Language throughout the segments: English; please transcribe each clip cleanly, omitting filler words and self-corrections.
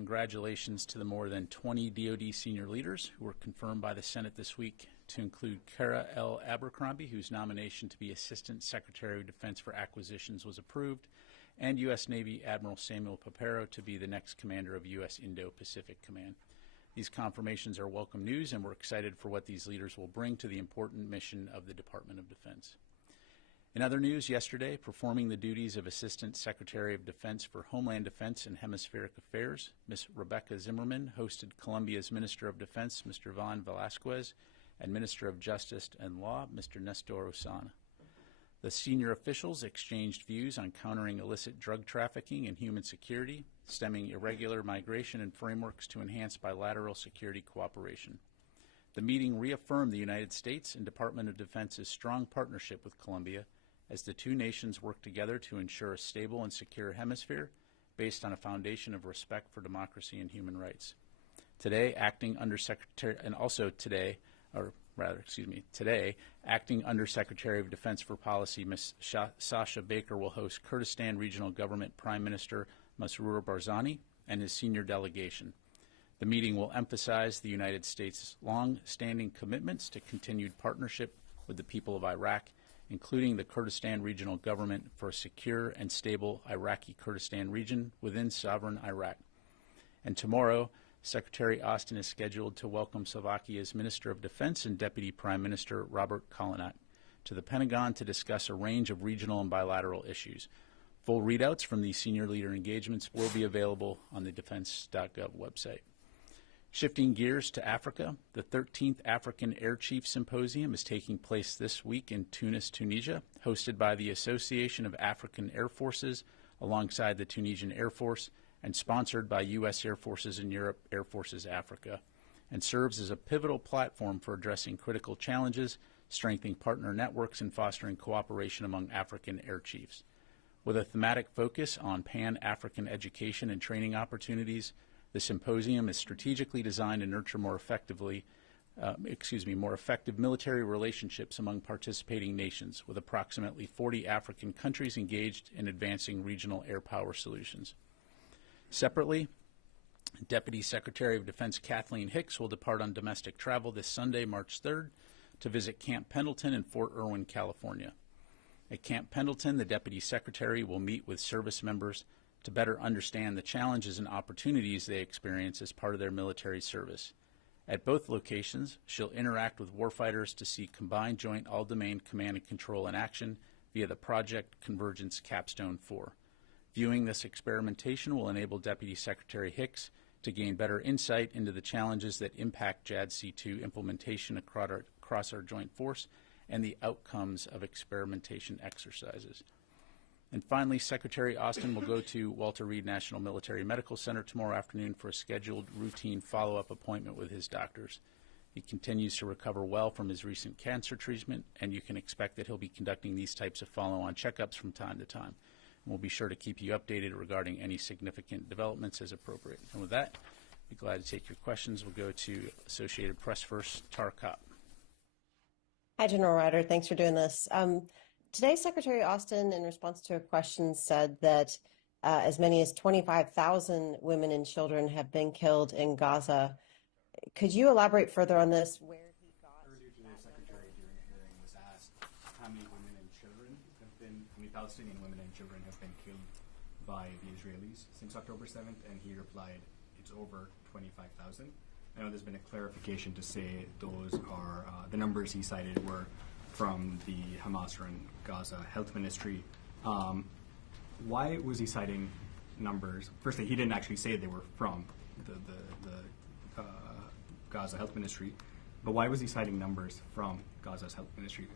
congratulations to the more than 20 DoD senior leaders who were confirmed by the Senate this week, to include Kara L. Abercrombie, whose nomination to be Assistant Secretary of Defense for Acquisitions was approved, and U.S. Navy Admiral Samuel Papero to be the next commander of U.S. Indo-Pacific Command. These confirmations are welcome news, and we're excited for what these leaders will bring to the important mission of the Department of Defense. In other news, yesterday, performing the duties of Assistant Secretary of Defense for Homeland Defense and Hemispheric Affairs, Ms. Rebecca Zimmerman hosted Colombia's Minister of Defense, Mr. Juan Velasquez, and Minister of Justice and Law, Mr. Nestor Osana. The senior officials exchanged views on countering illicit drug trafficking and human security, stemming irregular migration and frameworks to enhance bilateral security cooperation. The meeting reaffirmed the United States and Department of Defense's strong partnership with Colombia as the two nations work together to ensure a stable and secure hemisphere based on a foundation of respect for democracy and human rights. Today, acting Undersecretary of Defense for Policy, Ms. Sasha Baker, will host Kurdistan Regional Government Prime Minister Masroor Barzani and his senior delegation. The meeting will emphasize the United States' long-standing commitments to continued partnership with the people of Iraq, including the Kurdistan Regional Government for a secure and stable Iraqi Kurdistan region within sovereign Iraq. And tomorrow, Secretary Austin is scheduled to welcome Slovakia's Minister of Defense and Deputy Prime Minister Robert Kalinak to the Pentagon to discuss a range of regional and bilateral issues. Full readouts from these senior leader engagements will be available on the defense.gov website. Shifting gears to Africa, the 13th African Air Chief Symposium is taking place this week in Tunis, Tunisia, hosted by the Association of African Air Forces alongside the Tunisian Air Force and sponsored by U.S. Air Forces in Europe, Air Forces Africa, and serves as a pivotal platform for addressing critical challenges, strengthening partner networks, and fostering cooperation among African air chiefs. With a thematic focus on pan-African education and training opportunities, the symposium is strategically designed to nurture more effective military relationships among participating nations, with approximately 40 African countries engaged in advancing regional air power solutions. Separately, Deputy Secretary of Defense Kathleen Hicks will depart on domestic travel this Sunday, March 3rd, to visit Camp Pendleton in Fort Irwin, California. At Camp Pendleton, the Deputy Secretary will meet with service members to better understand the challenges and opportunities they experience as part of their military service. At both locations, she'll interact with warfighters to see combined joint all-domain command and control in action via the Project Convergence Capstone 4. Viewing this experimentation will enable Deputy Secretary Hicks to gain better insight into the challenges that impact JADC2 implementation across our joint force and the outcomes of experimentation exercises. And finally, Secretary Austin will go to Walter Reed National Military Medical Center tomorrow afternoon for a scheduled routine follow-up appointment with his doctors. He continues to recover well from his recent cancer treatment, and you can expect that he'll be conducting these types of follow-on checkups from time to time. And we'll be sure to keep you updated regarding any significant developments as appropriate. And with that, I'd be glad to take your questions. We'll go to Associated Press first, Tara Kopp. Hi, General Ryder. Thanks for doing this. Today, Secretary Austin, in response to a question, said that as many as 25,000 women and children have been killed in Gaza. Could you elaborate further on this? Where he got earlier today, Secretary, during a hearing, was asked how many women and children have been, how many Palestinian women and children have been killed by the Israelis since October 7th, and he replied, it's over 25,000. I know there's been a clarification to say those are, the numbers he cited were from the Hamas-run Gaza Health Ministry. Why was he citing numbers? Firstly, he didn't actually say they were from the Gaza Health Ministry, but why was he citing numbers from Gaza's Health Ministry?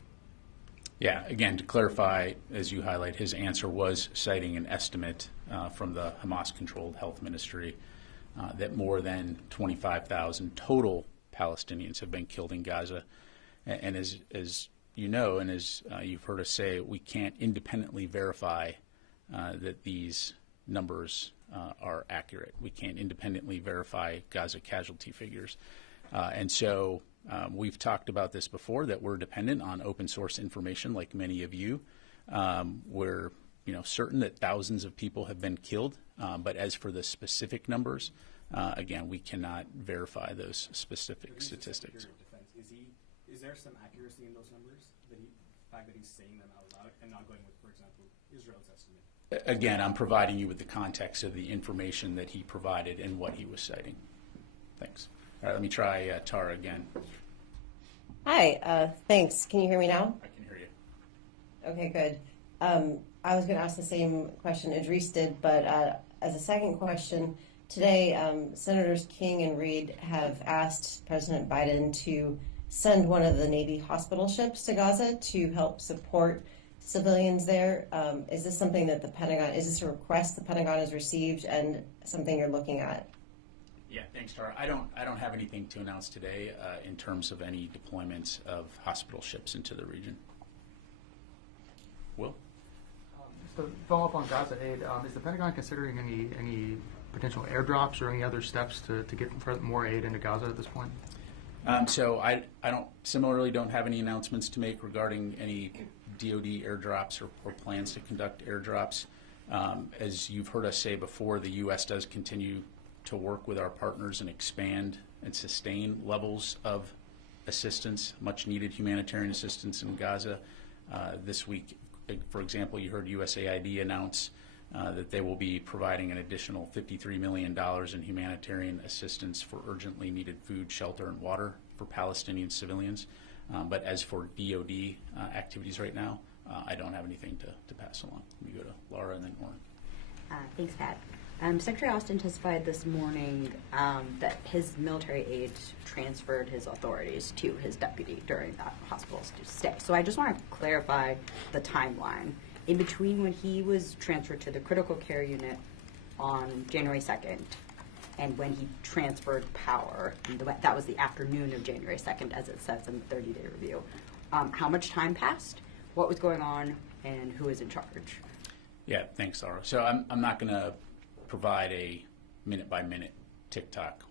Yeah, again, to clarify, as you highlight, his answer was citing an estimate from the Hamas-controlled Health Ministry that more than 25,000 total Palestinians have been killed in Gaza. And as you know, and as you've heard us say, we can't independently verify that these numbers are accurate. We can't independently verify Gaza casualty figures. And so we've talked about this before, that we're dependent on open source information like many of you. We're certain that thousands of people have been killed, but as for the specific numbers, again, we cannot verify those specific statistics. Is there some accuracy in those numbers? The fact that he's saying them out loud and not going with, for example, Israel's estimate? Again, I'm providing you with the context of the information that he provided and what he was citing. Thanks. All right, let me try Tara again. Hi, thanks. Can you hear me now? I can hear you. Okay, good. I was going to ask the same question Idris did, but as a second question, today Senators King and Reid have asked President Biden to send one of the Navy hospital ships to Gaza to help support civilians there. Is this something that the Pentagon, is this a request the Pentagon has received and something you're looking at? Yeah, thanks, Tara. I don't have anything to announce today in terms of any deployments of hospital ships into the region. Will? Just to follow up on Gaza aid, is the Pentagon considering any potential airdrops or any other steps to get more aid into Gaza at this point? So I don't have any announcements to make regarding any DoD airdrops or plans to conduct airdrops. As you've heard us say before, the U.S. does continue to work with our partners and expand and sustain levels of assistance, much needed humanitarian assistance in Gaza. This week, for example, you heard USAID announce that they will be providing an additional $53 million in humanitarian assistance for urgently needed food, shelter, and water for Palestinian civilians. But as for DoD activities right now, I don't have anything to pass along. Let me go to Laura and then Oren. Thanks, Pat. Secretary Austin testified this morning that his military aide transferred his authorities to his deputy during that hospital stay. So I just want to clarify the timeline. In between when he was transferred to the critical care unit on January 2nd and when he transferred power, that was the afternoon of January 2nd, as it says in the 30-day review. How much time passed, what was going on, and who is in charge? Yeah, thanks, Laura. So I'm not going to provide a minute-by-minute tick-tock.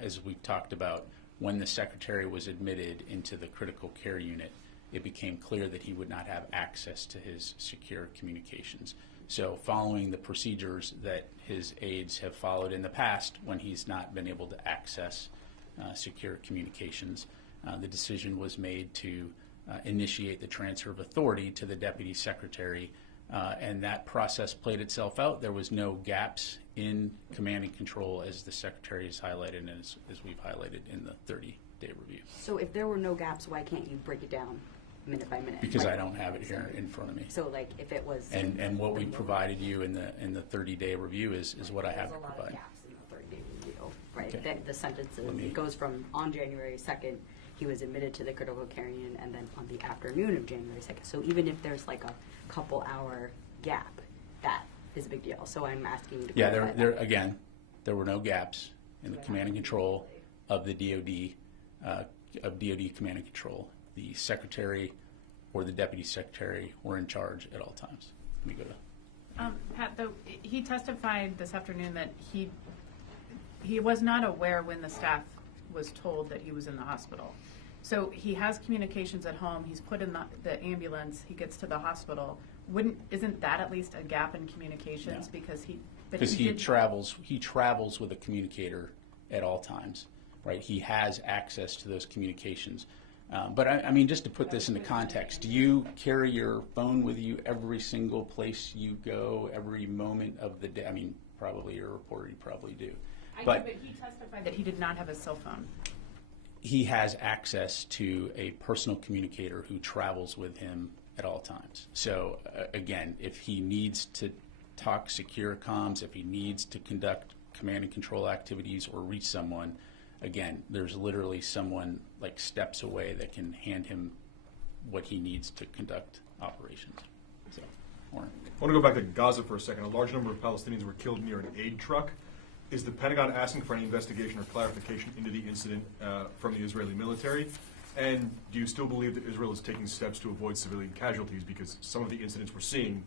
As we've talked about, when the Secretary was admitted into the critical care unit, it became clear that he would not have access to his secure communications. So following the procedures that his aides have followed in the past when he's not been able to access secure communications, the decision was made to initiate the transfer of authority to the Deputy Secretary, and that process played itself out. There was no gaps in command and control, as the Secretary has highlighted and as we've highlighted in the 30-day review. So if there were no gaps, why can't you break it down minute by minute? Because I don't have it here in front of me. So like if it was... And what we provided you in the 30-day review is what I have to provide. There's a lot of gaps in the 30-day review, right? Okay. The sentences, it goes from on January 2nd, he was admitted to the critical care unit, and then on the afternoon of January 2nd. So even if there's like a couple hour gap, that is a big deal. So I'm asking you to clarify that. Again, there were no gaps in the command and control of the DoD, of DoD command and control. The Secretary or the Deputy Secretary were in charge at all times. Let me go to Pat, though, he testified this afternoon that he was not aware when the staff was told that he was in the hospital. So he has communications at home. He's put in the ambulance. He gets to the hospital. Isn't that at least a gap in communications? No. Because he travels with a communicator at all times, right? He has access to those communications. But I mean, just to put this into context, do you carry your phone with you every single place you go, every moment of the day? I mean, probably you're a reporter, you probably do. But he testified that he did not have a cell phone. He has access to a personal communicator who travels with him at all times. So again, if he needs to talk secure comms, if he needs to conduct command and control activities or reach someone, again, there's literally someone like steps away that can hand him what he needs to conduct operations. So, Warren. I want to go back to Gaza for a second. A large number of Palestinians were killed near an aid truck. Is the Pentagon asking for any investigation or clarification into the incident from the Israeli military? And do you still believe that Israel is taking steps to avoid civilian casualties? Because some of the incidents we're seeing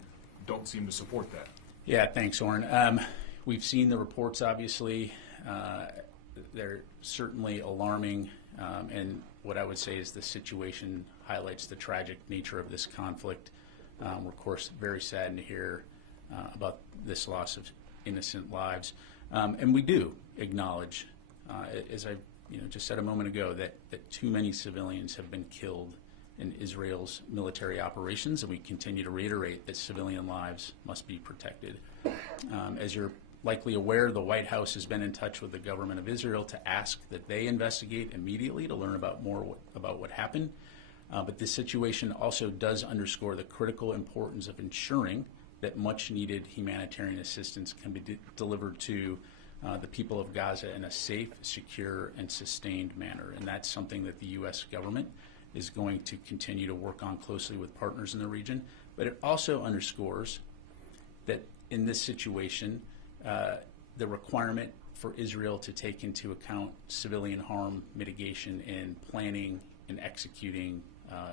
don't seem to support that. Yeah, thanks, Oren. We've seen the reports, obviously. They're certainly alarming, and what I would say is the situation highlights the tragic nature of this conflict. We're, of course, very saddened to hear about this loss of innocent lives. And we do acknowledge, as I just said a moment ago, that too many civilians have been killed in Israel's military operations, and we continue to reiterate that civilian lives must be protected. As you're likely aware, the White House has been in touch with the government of Israel to ask that they investigate immediately to learn about more about what happened. But this situation also does underscore the critical importance of ensuring that much needed humanitarian assistance can be delivered to the people of Gaza in a safe, secure, and sustained manner. And that's something that the U.S. government is going to continue to work on closely with partners in the region. But it also underscores that in this situation, the requirement for Israel to take into account civilian harm mitigation in planning and executing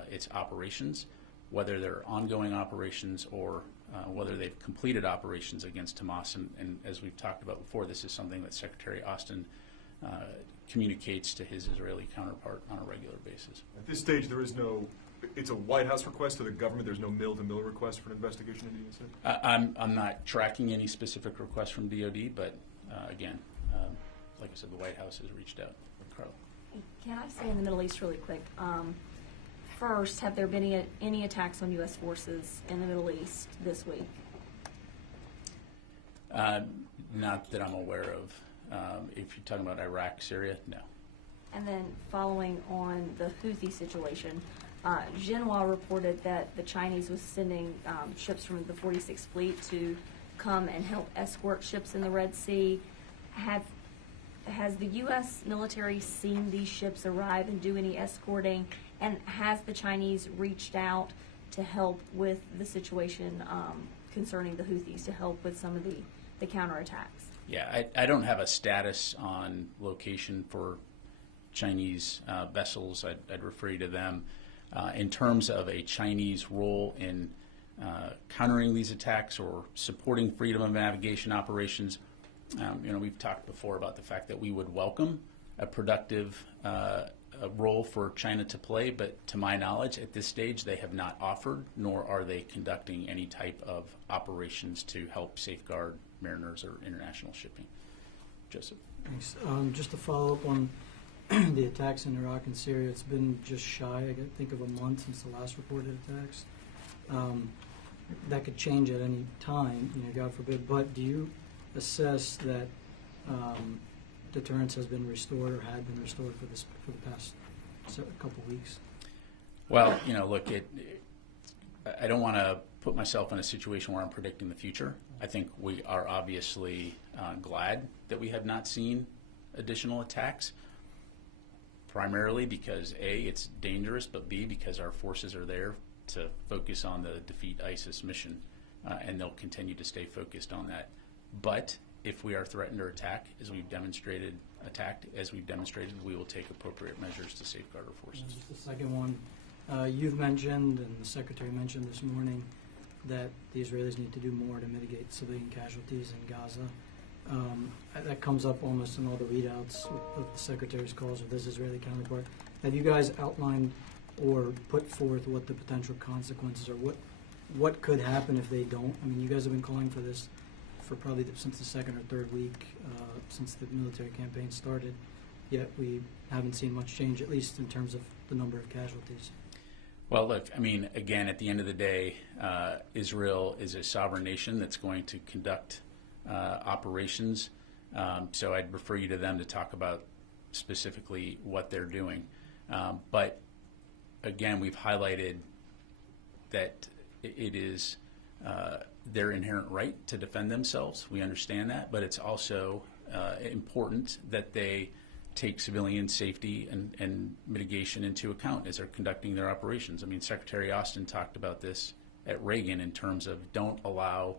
its operations, whether they're ongoing operations or whether they've completed operations against Hamas. And as we've talked about before, this is something that Secretary Austin communicates to his Israeli counterpart on a regular basis. At this stage, there is no, it's a White House request to the government. There's no mill-to-mill request for an investigation into the incident? I'm not tracking any specific requests from DOD, but again, like I said, the White House has reached out. Carla. Can I say in the Middle East really quick? First, have there been any attacks on U.S. forces in the Middle East this week? Not that I'm aware of. If you're talking about Iraq, Syria, no. And then following on the Houthi situation, Xinhua reported that the Chinese was sending ships from the 46th Fleet to come and help escort ships in the Red Sea. Has the U.S. military seen these ships arrive and do any escorting? And has the Chinese reached out to help with the situation concerning the Houthis, to help with some of the counterattacks? Yeah, I don't have a status on location for Chinese vessels. I'd refer you to them. In terms of a Chinese role in countering these attacks or supporting freedom of navigation operations, we've talked before about the fact that we would welcome a productive role for China to play, but to my knowledge, at this stage, they have not offered, nor are they conducting any type of operations to help safeguard mariners or international shipping. Joseph. Thanks. Just to follow up on the attacks in Iraq and Syria, it's been just shy, I think, of a month since the last reported attacks. That could change at any time, God forbid, but do you assess that deterrence has been restored or had been restored for the past couple weeks? Well, look, I don't want to put myself in a situation where I'm predicting the future. I think we are obviously glad that we have not seen additional attacks, primarily because A, it's dangerous, but B, because our forces are there to focus on the defeat ISIS mission, and they'll continue to stay focused on that. But if we are threatened or attacked, as we've demonstrated, we will take appropriate measures to safeguard our forces. And just the second one, you've mentioned, and the Secretary mentioned this morning, that the Israelis need to do more to mitigate civilian casualties in Gaza. That comes up almost in all the readouts of the Secretary's calls with his Israeli counterpart. Have you guys outlined or put forth what the potential consequences are? What could happen if they don't? I mean, you guys have been calling for this for probably since the second or third week since the military campaign started, yet we haven't seen much change, at least in terms of the number of casualties. Well, look, I mean, again, at the end of the day, Israel is a sovereign nation that's going to conduct operations. So I'd refer you to them to talk about specifically what they're doing. But again, we've highlighted that it is their inherent right to defend themselves. We understand that, but it's also important that they take civilian safety and mitigation into account as they're conducting their operations. I mean, Secretary Austin talked about this at Reagan in terms of don't allow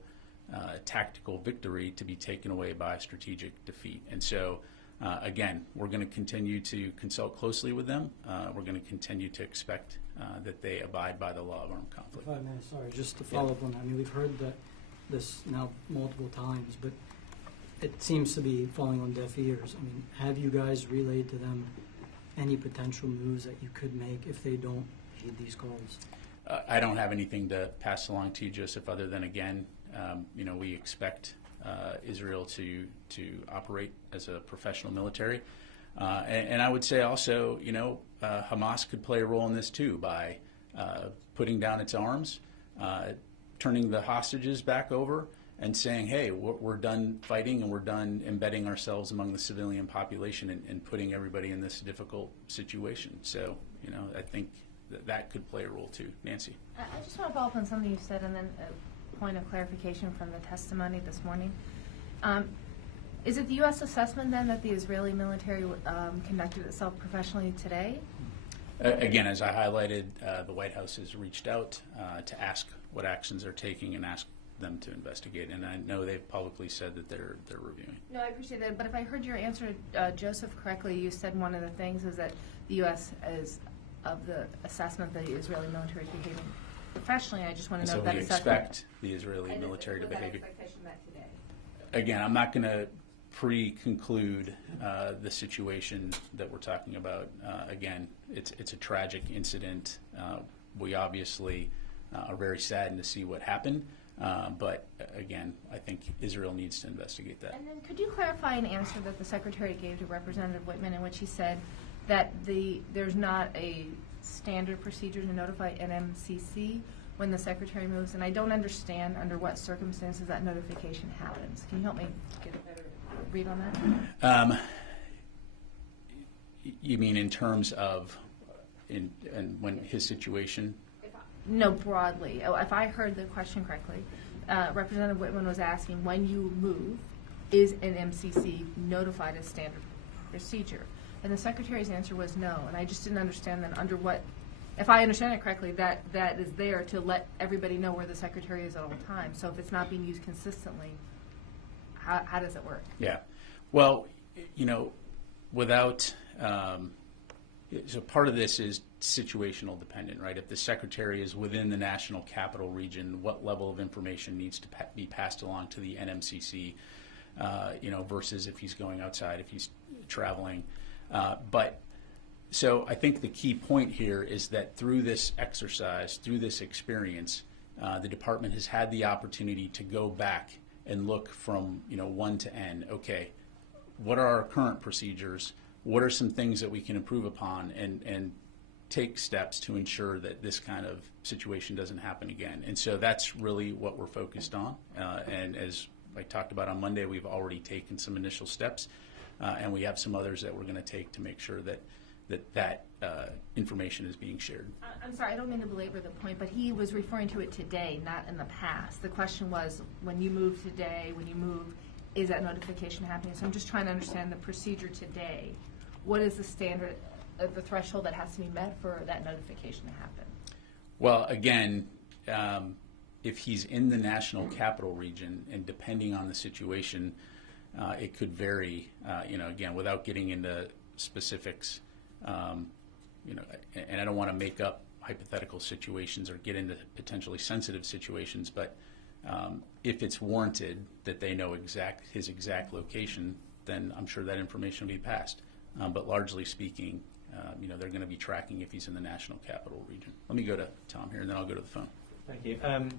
tactical victory to be taken away by strategic defeat. And so, again, we're going to continue to consult closely with them. We're going to continue to expect that they abide by the law of armed conflict. If I may, sorry, just to follow up on that. I mean, we've heard this now multiple times, but it seems to be falling on deaf ears. I mean, have you guys relayed to them any potential moves that you could make if they don't heed these calls? I don't have anything to pass along to you, Joseph, other than, again, we expect Israel to operate as a professional military. And I would say also, Hamas could play a role in this too by putting down its arms, turning the hostages back over, and saying, hey, we're done fighting and we're done embedding ourselves among the civilian population and putting everybody in this difficult situation. So, I think that could play a role too. Nancy? I just want to follow up on something you said and then a point of clarification from the testimony this morning. Is it the U.S. assessment then that the Israeli military conducted itself professionally today? Again, as I highlighted, the White House has reached out to ask what actions they're taking and ask them to investigate, and I know they've publicly said that they're reviewing. No, I appreciate that, but if I heard your answer, Joseph, correctly, you said one of the things is that the U.S. is of the assessment that the Israeli military is behaving professionally. I just want to know so that we expect the Israeli military to behave. Today? Again, I'm not going to pre-conclude the situation that we're talking about. Again, it's a tragic incident. We obviously are very saddened to see what happened. But again, I think Israel needs to investigate that. And then could you clarify an answer that the Secretary gave to Representative Whitman in which he said that there's not a standard procedure to notify NMCC when the Secretary moves? And I don't understand under what circumstances that notification happens. Can you help me get a better read on that? You mean in terms of when his situation? No, broadly. If I heard the question correctly, Representative Whitman was asking, when you move, is an MCC notified as standard procedure? And the Secretary's answer was no. And I just didn't understand then under what, if I understand it correctly, that is there to let everybody know where the Secretary is at all times. So if it's not being used consistently, how does it work? Yeah. Well, without, so part of this is situational dependent, right? If the Secretary is within the national capital region, what level of information needs to be passed along to the NMCC, versus if he's going outside, if he's traveling. But so I think the key point here is that through this exercise, through this experience, the department has had the opportunity to go back and look from 1 to N. Okay, what are our current procedures? What are some things that we can improve upon and take steps to ensure that this kind of situation doesn't happen again? And so that's really what we're focused on. And as I talked about on Monday, we've already taken some initial steps, and we have some others that we're going to take to make sure that information is being shared. I'm sorry, I don't mean to belabor the point, but he was referring to it today, not in the past. The question was, when you move today, is that notification happening? So I'm just trying to understand the procedure today. What is the standard, the threshold that has to be met for that notification to happen? Well, again, if he's in the national capital region, and depending on the situation, it could vary. Again, without getting into specifics, and I don't want to make up hypothetical situations or get into potentially sensitive situations, but if it's warranted that they know his exact location, then I'm sure that information will be passed. But largely speaking, they're going to be tracking if he's in the national capital region. Let me go to Tom here, and then I'll go to the phone. Thank you.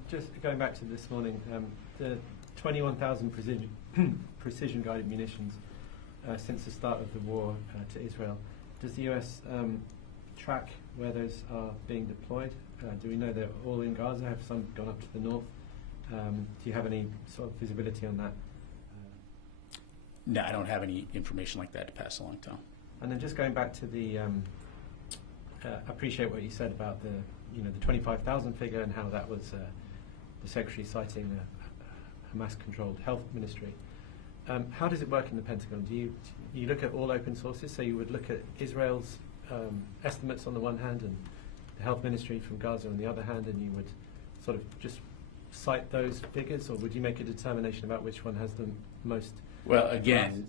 Just going back to this morning, the 21,000 precision-guided munitions since the start of the war to Israel. Does the U.S. track where those are being deployed? Do we know they're all in Gaza? Have some gone up to the north? Do you have any sort of visibility on that? No, I don't have any information like that to pass along, Tom. And then just going back to the, I appreciate what you said about the 25,000 figure and how that was the Secretary citing a Hamas-controlled health ministry. How does it work in the Pentagon? Do you look at all open sources? So you would look at Israel's estimates on the one hand and the health ministry from Gaza on the other hand, and you would sort of just cite those figures, or would you make a determination about which one has the most? Well, again,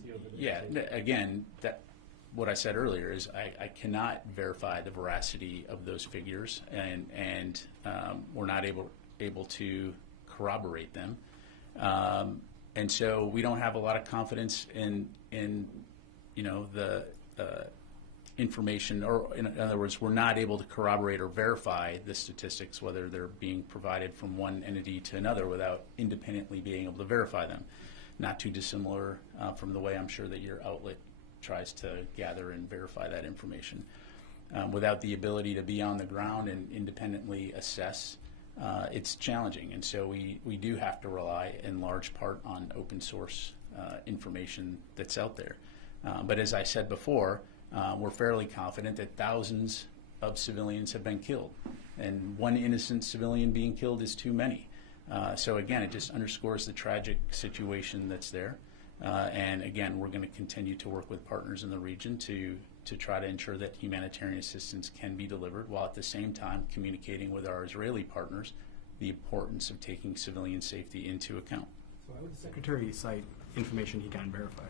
what I said earlier is I cannot verify the veracity of those figures, and we're not able to corroborate them, and so we don't have a lot of confidence in the information, or in other words, we're not able to corroborate or verify the statistics, whether they're being provided from one entity to another without independently being able to verify them. Not too dissimilar from the way I'm sure that your outlet tries to gather and verify that information. Without the ability to be on the ground and independently assess, it's challenging. And so we do have to rely in large part on open source information that's out there. But as I said before, we're fairly confident that thousands of civilians have been killed, and one innocent civilian being killed is too many. So again, it just underscores the tragic situation that's there. And again, we're going to continue to work with partners in the region to try to ensure that humanitarian assistance can be delivered, while at the same time communicating with our Israeli partners the importance of taking civilian safety into account. So why would the Secretary cite information he can't verify?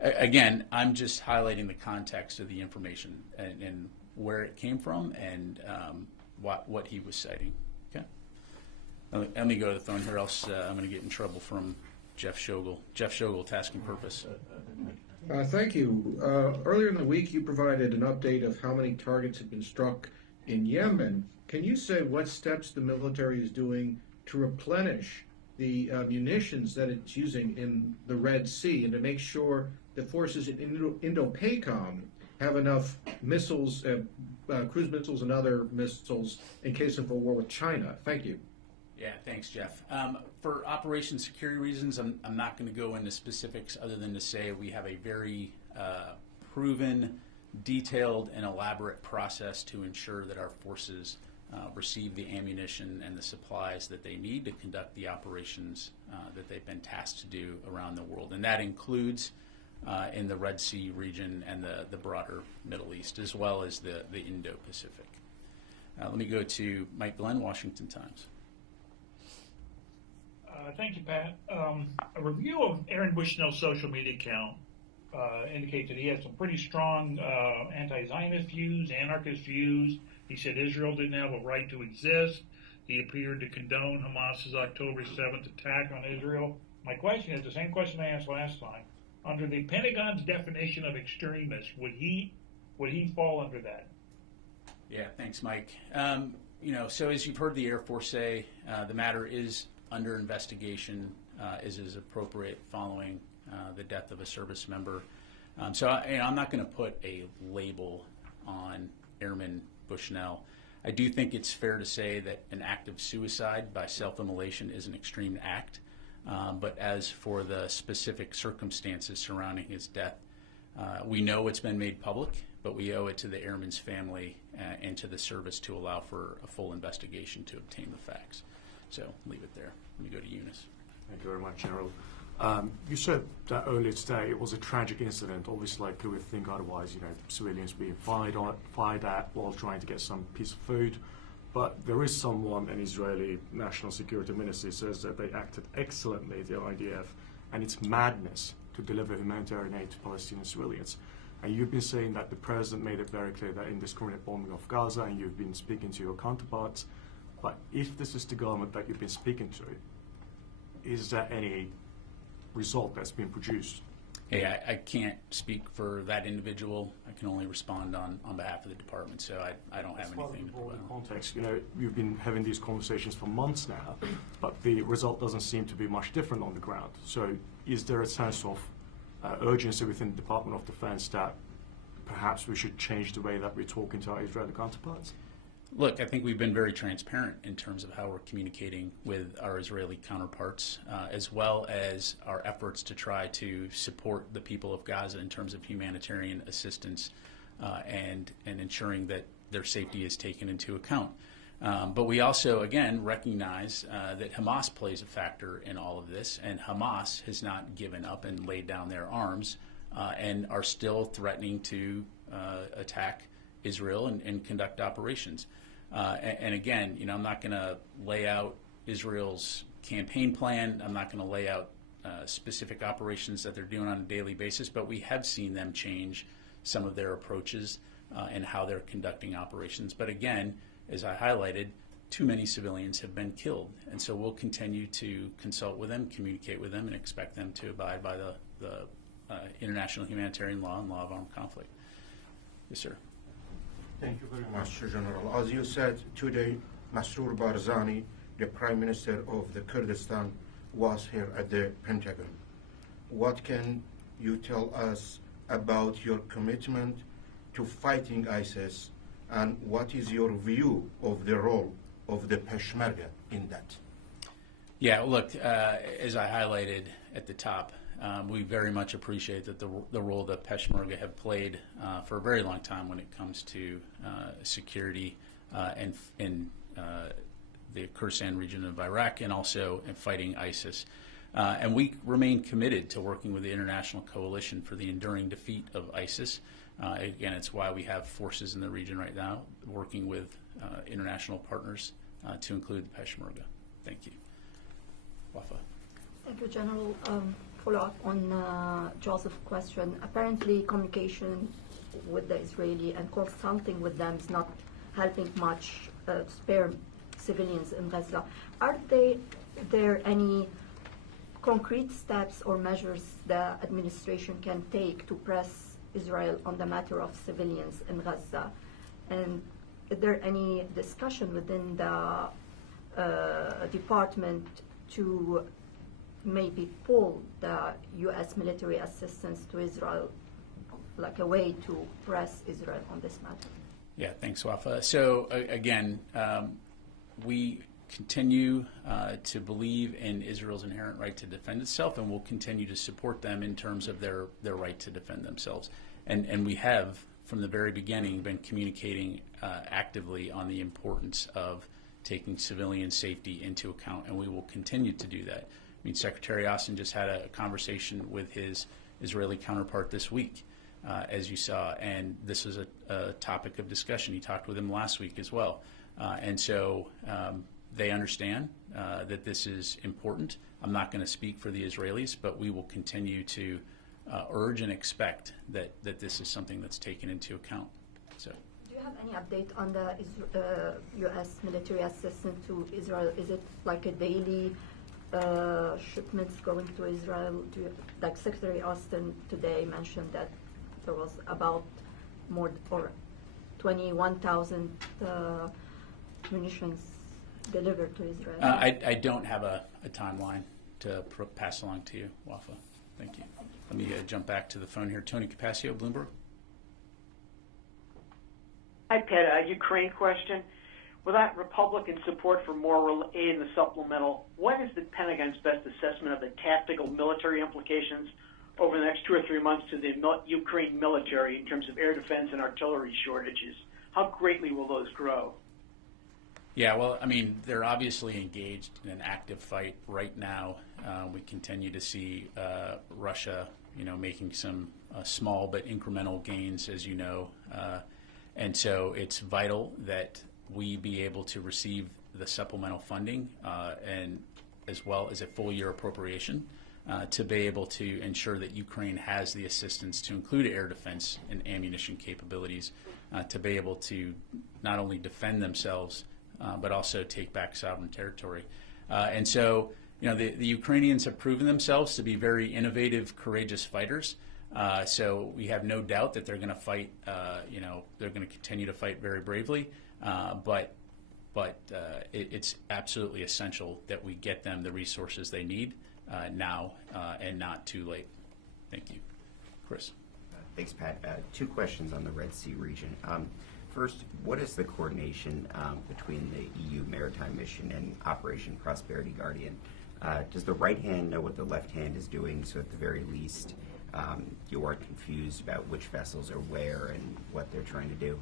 Again, I'm just highlighting the context of the information and where it came from and what he was citing. Okay. Let me go to the phone here, else I'm going to get in trouble from Jeff Shogel. Jeff Shogel, Task and Purpose. Thank you. Earlier in the week, you provided an update of how many targets have been struck in Yemen. Can you say what steps the military is doing to replenish the munitions that it's using in the Red Sea, and to make sure the forces in Indo-PACOM have enough missiles, cruise missiles and other missiles in case of a war with China? Thank you. Yeah, thanks, Jeff. For operation security reasons, I'm not going to go into specifics other than to say we have a very proven, detailed, and elaborate process to ensure that our forces receive the ammunition and the supplies that they need to conduct the operations that they've been tasked to do around the world. And that includes in the Red Sea region and the broader Middle East, as well as the Indo-Pacific. Let me go to Mike Glenn, Washington Times. Thank you, Pat. A review of Aaron Bushnell's social media account indicates that he had some pretty strong anti-Zionist views, anarchist views. He said Israel didn't have a right to exist. He appeared to condone Hamas's October 7th attack on Israel. My question is the same question I asked last time. Under the Pentagon's definition of extremist, would he fall under that? Yeah, thanks, Mike. So as you've heard the Air Force say, the matter is under investigation, as is appropriate following the death of a service member. I'm not going to put a label on Airman Bushnell. I do think it's fair to say that an act of suicide by self-immolation is an extreme act. But as for the specific circumstances surrounding his death, we know it's been made public, but we owe it to the airman's family and to the service to allow for a full investigation to obtain the facts. So leave it there. Let me go to Eunice. Thank you very much, General. You said that earlier today it was a tragic incident. Obviously, like, who would think otherwise? Civilians being fired at while trying to get some piece of food. But there is someone, an Israeli national security minister, says that they acted excellently, the IDF, and it's madness to deliver humanitarian aid to Palestinian civilians. And you've been saying that the president made it very clear that indiscriminate bombing of Gaza, and you've been speaking to your counterparts. But if this is the government that you've been speaking to, is there any result that's been produced? Hey, I can't speak for that individual. I can only respond on behalf of the department, so I don't have anything to provide. Context, you've been having these conversations for months now, but the result doesn't seem to be much different on the ground. So is there a sense of urgency within the Department of Defense that perhaps we should change the way that we're talking to our Israeli counterparts? Look, I think we've been very transparent in terms of how we're communicating with our Israeli counterparts, as well as our efforts to try to support the people of Gaza in terms of humanitarian assistance and ensuring that their safety is taken into account. But we also, again, recognize that Hamas plays a factor in all of this, and Hamas has not given up and laid down their arms and are still threatening to attack Israel and conduct operations. And again, I'm not going to lay out Israel's campaign plan. I'm not going to lay out specific operations that they're doing on a daily basis, but we have seen them change some of their approaches and how they're conducting operations. But again, as I highlighted, too many civilians have been killed. And so we'll continue to consult with them, communicate with them, and expect them to abide by the international humanitarian law and law of armed conflict. Yes, sir. Thank you very much, General. As you said today, Masroor Barzani, the Prime Minister of the Kurdistan, was here at the Pentagon. What can you tell us about your commitment to fighting ISIS, and what is your view of the role of the Peshmerga in that? Yeah, look, as I highlighted at the top, we very much appreciate that the role that Peshmerga have played for a very long time when it comes to security in the Kurdistan region of Iraq, and also in fighting ISIS. And we remain committed to working with the international coalition for the enduring defeat of ISIS. Again, it's why we have forces in the region right now working with international partners to include the Peshmerga. Thank you. Wafa. Thank you, General. Follow up on Joseph's question. Apparently, communication with the Israeli and consulting with them is not helping much to spare civilians in Gaza. Are there any concrete steps or measures the administration can take to press Israel on the matter of civilians in Gaza? And is there any discussion within the department to maybe pull the U.S. military assistance to Israel, like a way to press Israel on this matter? Yeah, thanks, Wafa. So again, we continue to believe in Israel's inherent right to defend itself, and we'll continue to support them in terms of their right to defend themselves. And we have, from the very beginning, been communicating actively on the importance of taking civilian safety into account, and we will continue to do that. I mean, Secretary Austin just had a conversation with his Israeli counterpart this week, as you saw, and this is a topic of discussion. He talked with him last week as well. And so they understand that this is important. I'm not going to speak for the Israelis, but we will continue to urge and expect that this is something that's taken into account. So. Do you have any update on the U.S. military assistance to Israel? Is it like a daily shipments going to Israel? Like Secretary Austin today mentioned that there was about more or 21,000 munitions delivered to Israel. I don't have a timeline to pass along to you, Wafa. Thank you. Let me jump back to the phone here. Tony Capaccio, Bloomberg. Hi, Pat. A Ukraine question. Without Republican support for more aid in the supplemental, what is the Pentagon's best assessment of the tactical military implications over the next 2 or 3 months to the Ukraine military in terms of air defense and artillery shortages? How greatly will those grow? Yeah, well, I mean, they're obviously engaged in an active fight right now. We continue to see Russia, making some small but incremental gains, as you know. And so it's vital that we be able to receive the supplemental funding and as well as a full year appropriation to be able to ensure that Ukraine has the assistance to include air defense and ammunition capabilities to be able to not only defend themselves but also take back sovereign territory. And so, the Ukrainians have proven themselves to be very innovative, courageous fighters. So we have no doubt that they're going to fight, they're going to continue to fight very bravely. But it's absolutely essential that we get them the resources they need now and not too late. Thank you. Chris. Thanks, Pat. 2 questions on the Red Sea region. First, what is the coordination between the EU Maritime Mission and Operation Prosperity Guardian? Does the right hand know what the left hand is doing, so at the very least you aren't confused about which vessels are where and what they're trying to do?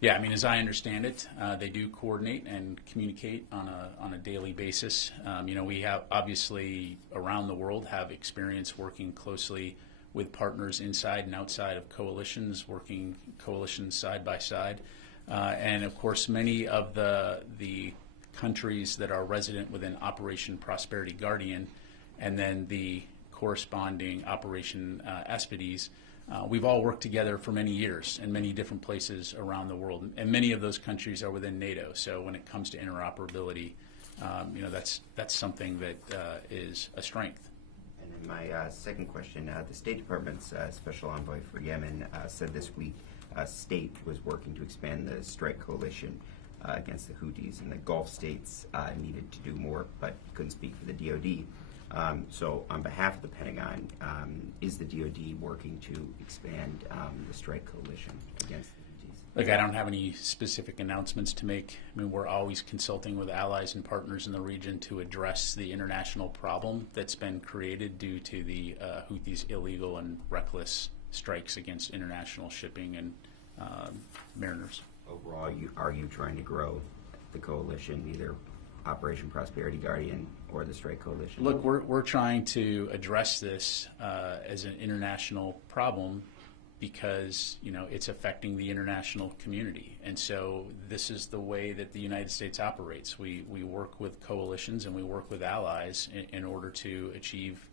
Yeah, I mean, as I understand it, they do coordinate and communicate on a daily basis. We have obviously around the world have experience working closely with partners inside and outside of coalitions, working coalitions side by side. And of course, many of the countries that are resident within Operation Prosperity Guardian and then the corresponding Operation Aspides, we've all worked together for many years in many different places around the world. And many of those countries are within NATO. So when it comes to interoperability, that's something that is a strength. And then My second question, the State Department's Special Envoy for Yemen said this week state was working to expand the strike coalition against the Houthis, and the Gulf states needed to do more, but couldn't speak for the DoD. So on behalf of the Pentagon, is the DoD working to expand the strike coalition against the Houthis? Look, I don't have any specific announcements to make. I mean, we're always consulting with allies and partners in the region to address the international problem that's been created due to the Houthis' illegal and reckless strikes against international shipping and mariners. Overall, are you trying to grow the coalition, either Operation Prosperity Guardian or the Strike Coalition? Look, we're trying to address this as an international problem because, you know, it's affecting the international community. And so this is the way that the United States operates. We work with coalitions and we work with allies in order to achieve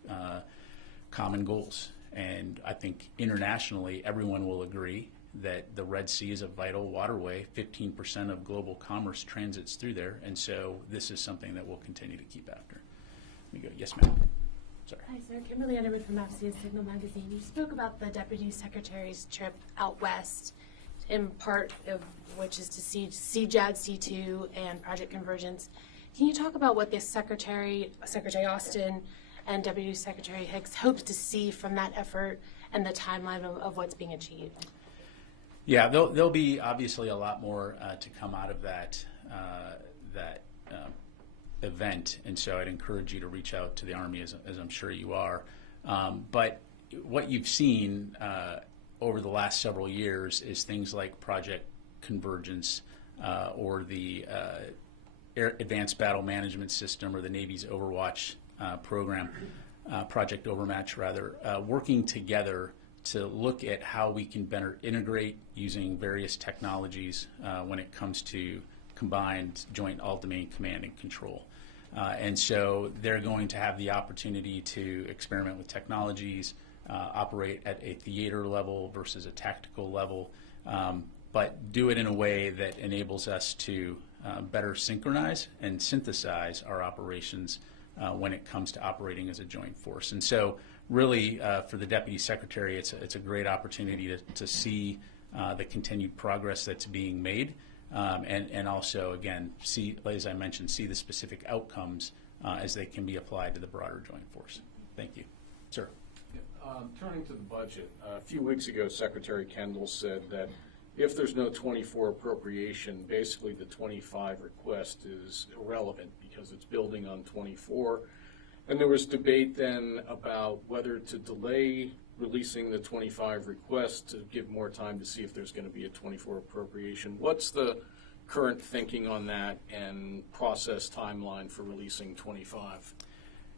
common goals. And I think internationally, everyone will agree that the Red Sea is a vital waterway. 15% of global commerce transits through there, and so this is something that we'll continue to keep after. Let me go. Yes, ma'am. Sorry. Hi, sir. Kimberly Underwood from FCS Signal Magazine. You spoke about the Deputy Secretary's trip out west, in part of which is to see CJAD C2 and Project Convergence. Can you talk about what the Secretary Austin and Deputy Secretary Hicks hopes to see from that effort and the timeline of what's being achieved? Yeah, there'll be obviously a lot more to come out of that event, and so I'd encourage you to reach out to the Army, as I'm sure you are. But what you've seen over the last several years is things like Project Convergence or the Advanced Battle Management System, or the Navy's Overwatch program, Project Overmatch rather, working together to look at how we can better integrate using various technologies when it comes to combined joint all-domain command and control. And so they're going to have the opportunity to experiment with technologies, operate at a theater level versus a tactical level, but do it in a way that enables us to better synchronize and synthesize our operations when it comes to operating as a joint force. And so really, for the Deputy Secretary, it's a great opportunity to see the continued progress that's being made, and also, again, see, as I mentioned, see the specific outcomes as they can be applied to the broader joint force. Thank you. Sir. Turning to the budget, a few weeks ago, Secretary Kendall said that if there's no 24 appropriation, basically the 25 request is irrelevant because it's building on 24. And there was debate then about whether to delay releasing the 25 request to give more time to see if there's going to be a 24 appropriation. What's the current thinking on that and process timeline for releasing 25?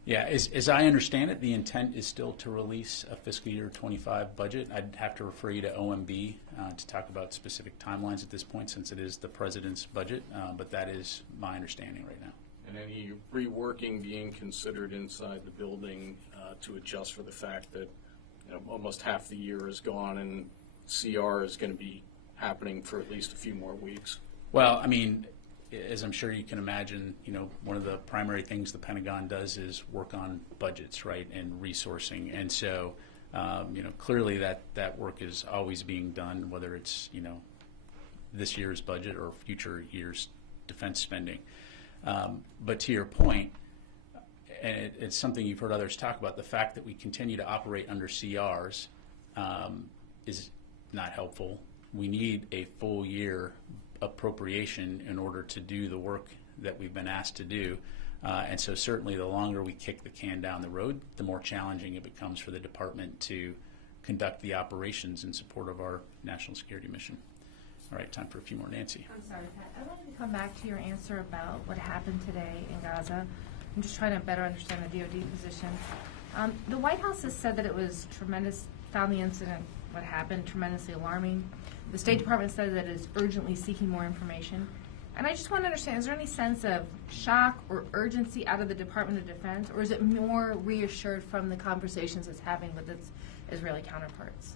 Yeah, as I understand it, the intent is still to release a fiscal year 25 budget. I'd have to refer you to OMB to talk about specific timelines at this point, since it is the President's budget, but that is my understanding right now. And any reworking being considered inside the building to adjust for the fact that almost half the year is gone and CR is going to be happening for at least a few more weeks? Well, I mean, as I'm sure you can imagine, one of the primary things the Pentagon does is work on budgets, right, and resourcing. And so, clearly that work is always being done, whether it's, this year's budget or future years' defense spending. But to your point, and it's something you've heard others talk about, the fact that we continue to operate under CRs is not helpful. We need a full year appropriation in order to do the work that we've been asked to do. And so certainly the longer we kick the can down the road, the more challenging it becomes for the department to conduct the operations in support of our national security mission. All right, time for a few more. Nancy. I'm sorry, Pat. I'd like to come back to your answer about what happened today in Gaza. I'm just trying to better understand the DoD position. The White House has said that it was found the incident, what happened, tremendously alarming. The State Department said that it is urgently seeking more information. And I just want to understand, is there any sense of shock or urgency out of the Department of Defense, or is it more reassured from the conversations it's having with its Israeli counterparts?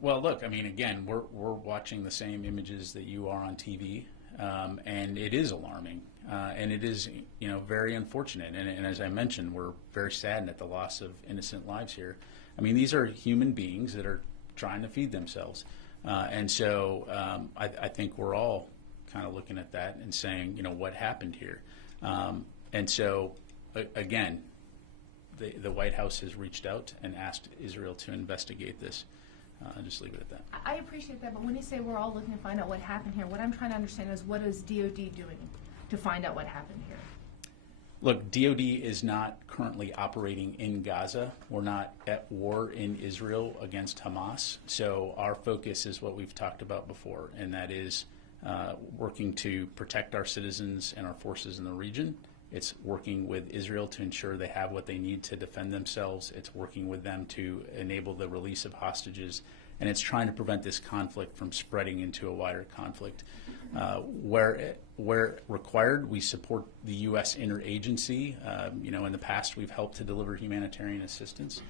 Well, look, I mean, again, we're watching the same images that you are on TV. and it is alarming, and it is, very unfortunate. And as I mentioned, we're very saddened at the loss of innocent lives here. I mean, these are human beings that are trying to feed themselves, and so I think we're all kind of looking at that and saying, what happened here? And so, again, the White House has reached out and asked Israel to investigate this. I'll just leave it at that. I appreciate that, but when you say we're all looking to find out what happened here, what I'm trying to understand is what is DOD doing to find out what happened here? Look, DOD is not currently operating in Gaza. We're not at war in Israel against Hamas. So our focus is what we've talked about before, and that is working to protect our citizens and our forces in the region. It's working with Israel to ensure they have what they need to defend themselves. It's working with them to enable the release of hostages. And it's trying to prevent this conflict from spreading into a wider conflict. Where required, we support the U.S. interagency. In the past, we've helped to deliver humanitarian assistance.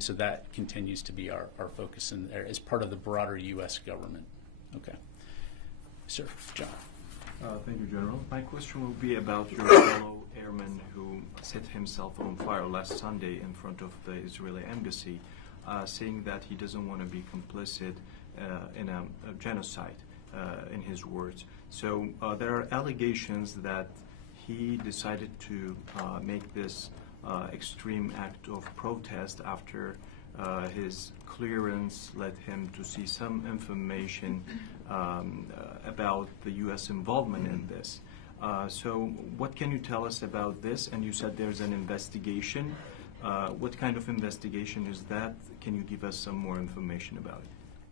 So that continues to be our focus in there as part of the broader U.S. government. Okay. Sir, John. Thank you, General. My question will be about your fellow airman who set himself on fire last Sunday in front of the Israeli embassy, saying that he doesn't want to be complicit in a genocide, in his words. So there are allegations that he decided to make this extreme act of protest after his clearance led him to see some information about the U.S. involvement in this. So what can you tell us about this? And you said there's an investigation. What kind of investigation is that? Can you give us some more information about it?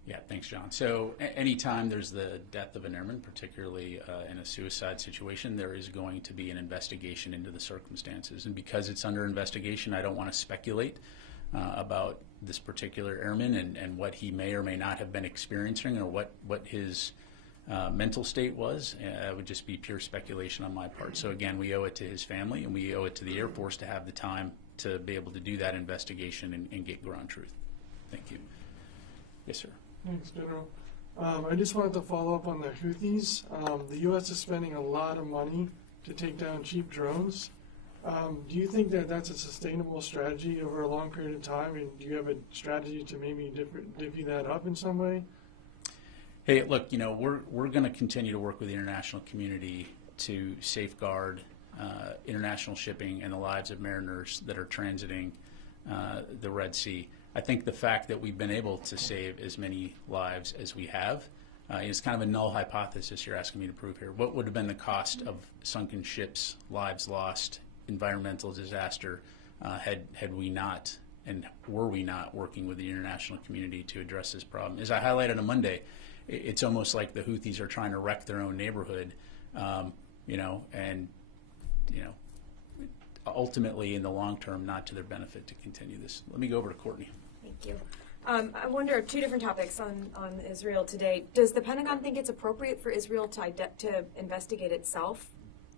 Yeah, thanks, John. So anytime there's the death of an airman, particularly in a suicide situation, there is going to be an investigation into the circumstances. And because it's under investigation, I don't want to speculate about this particular airman and what he may or may not have been experiencing or what his mental state was. It would just be pure speculation on my part. So again, we owe it to his family and we owe it to the Air Force to have the time to be able to do that investigation and get ground truth. Thank you. Yes, sir. Thanks, General. I just wanted to follow up on the Houthis. The U.S. is spending a lot of money to take down cheap drones. Do you think that that's a sustainable strategy over a long period of time? And do you have a strategy to maybe divvy that up in some way? Hey, look, we're going to continue to work with the international community to safeguard international shipping and the lives of mariners that are transiting the Red Sea. I think the fact that we've been able to save as many lives as we have is kind of a null hypothesis you're asking me to prove here. What would have been the cost of sunken ships, lives lost, environmental disaster had we not and were we not working with the international community to address this problem? As I highlighted on Monday, it's almost like the Houthis are trying to wreck their own neighborhood, ultimately in the long term, not to their benefit to continue this. Let me go over to Courtney. Thank you. I wonder, two different topics on Israel today. Does the Pentagon think it's appropriate for Israel to investigate itself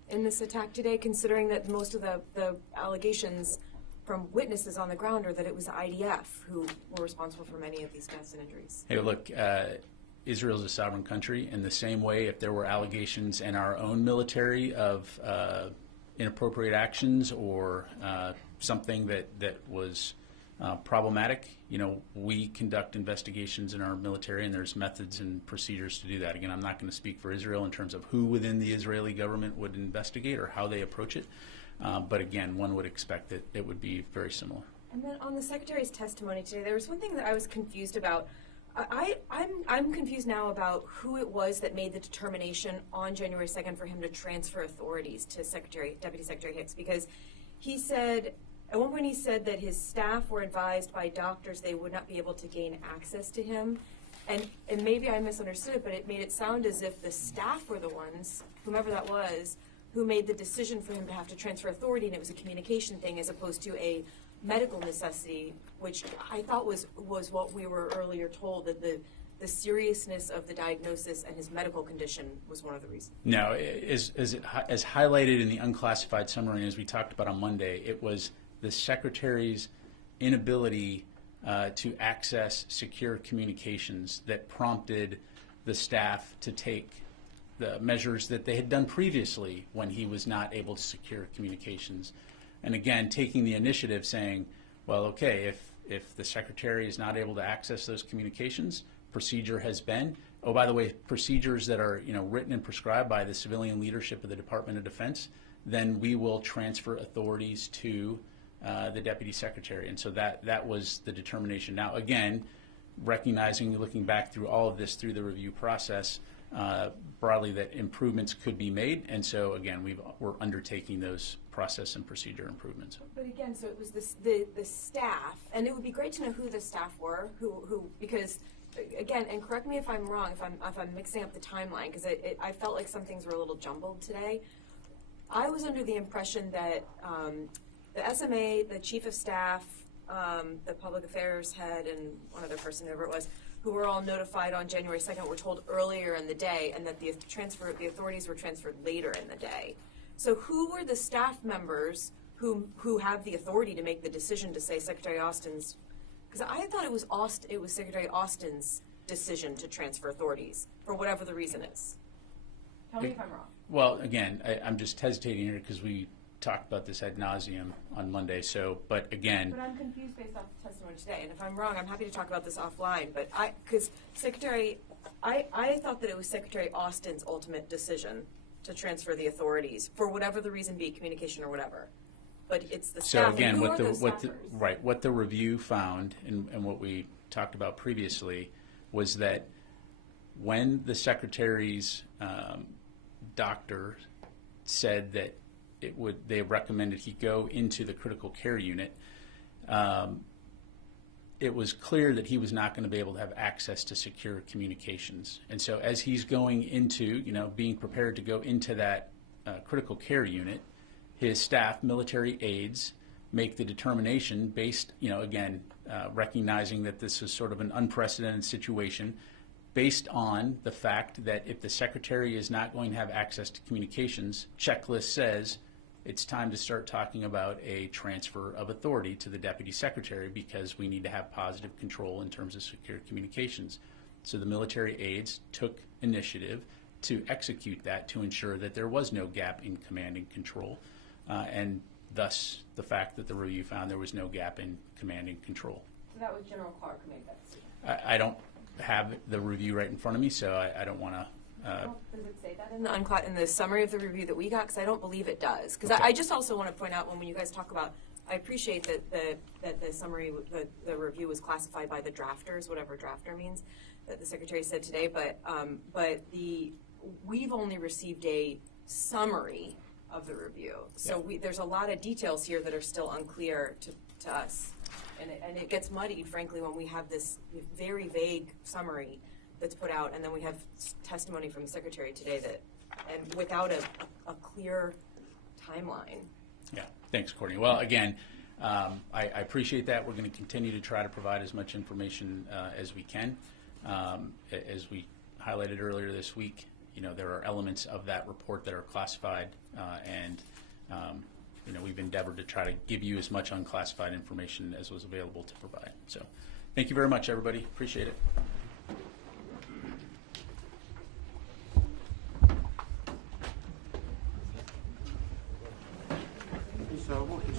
in this attack today, considering that most of the allegations from witnesses on the ground are that it was the IDF who were responsible for many of these deaths and injuries? Hey, look, Israel is a sovereign country. In the same way, if there were allegations in our own military of inappropriate actions or something that was problematic, we conduct investigations in our military, and there's methods and procedures to do that. Again, I'm not going to speak for Israel in terms of who within the Israeli government would investigate or how they approach it. But again, one would expect that it would be very similar. And then on the Secretary's testimony today, there was one thing that I was confused about. I'm confused now about who it was that made the determination on January 2nd for him to transfer authorities to Deputy Secretary Hicks, because he said, at one point he said that his staff were advised by doctors they would not be able to gain access to him. And maybe I misunderstood it, but it made it sound as if the staff were the ones, whomever that was, who made the decision for him to have to transfer authority, and it was a communication thing as opposed to a medical necessity, which I thought was what we were earlier told, that the seriousness of the diagnosis and his medical condition was one of the reasons. No, as highlighted in the unclassified summary, as we talked about on Monday, it was the Secretary's inability to access secure communications that prompted the staff to take the measures that they had done previously when he was not able to secure communications. And again, taking the initiative saying, well, okay, if the Secretary is not able to access those communications, procedure has been, oh, by the way, procedures that are written and prescribed by the civilian leadership of the Department of Defense, then we will transfer authorities to the Deputy Secretary. And so that was the determination. Now, again, recognizing, looking back through all of this through the review process, broadly that improvements could be made. And so, again, we're undertaking those process and procedure improvements. But again, so it was the staff, and it would be great to know who the staff were, who because, again, and correct me if I'm wrong, if I'm mixing up the timeline, because I felt like some things were a little jumbled today. I was under the impression that the SMA, the chief of staff, the public affairs head, and one other person, whoever it was, who were all notified on January 2nd, were told earlier in the day, and that the authorities were transferred later in the day. So who were the staff members who have the authority to make the decision to say Secretary Austin's? Because I thought it was Secretary Austin's decision to transfer authorities for whatever the reason is. Tell me if I'm wrong. Well, again, I'm just hesitating here because we talked about this ad nauseum on Monday. So, but again, But I'm confused based off the testimony today, and if I'm wrong, I'm happy to talk about this offline. But I thought that it was Secretary Austin's ultimate decision to transfer the authorities for whatever the reason be, communication or whatever. But it's the staff. so again, Who what are the those what the, staffers? right what the review found and what we talked about previously was that when the Secretary's doctor said that they recommended he go into the critical care unit, it was clear that he was not going to be able to have access to secure communications. And so as he's going into, being prepared to go into that critical care unit, his staff, military aides, make the determination based, again, recognizing that this is sort of an unprecedented situation, based on the fact that if the Secretary is not going to have access to communications, checklist says it's time to start talking about a transfer of authority to the Deputy Secretary because we need to have positive control in terms of secure communications. So the military aides took initiative to execute that to ensure that there was no gap in command and control, and thus the fact that the review found there was no gap in command and control. So that was General Clark who made that decision. I don't have the review right in front of me, so I don't want to. Does it say that in the summary of the review that we got? Because I don't believe it does. Because Okay. I just also want to point out when you guys talk about, I appreciate that the summary, the review was classified by the drafters, whatever drafter means, that the Secretary said today. But we've only received a summary of the review, so there's a lot of details here that are still unclear to us, and it gets muddied, frankly, when we have this very vague summary that's put out, and then we have testimony from the Secretary today and without a clear timeline. Yeah, thanks, Courtney. Well, again, I appreciate that. We're going to continue to try to provide as much information as we can. As we highlighted earlier this week, there are elements of that report that are classified, and we've endeavored to try to give you as much unclassified information as was available to provide. So thank you very much, everybody. Appreciate it. So what is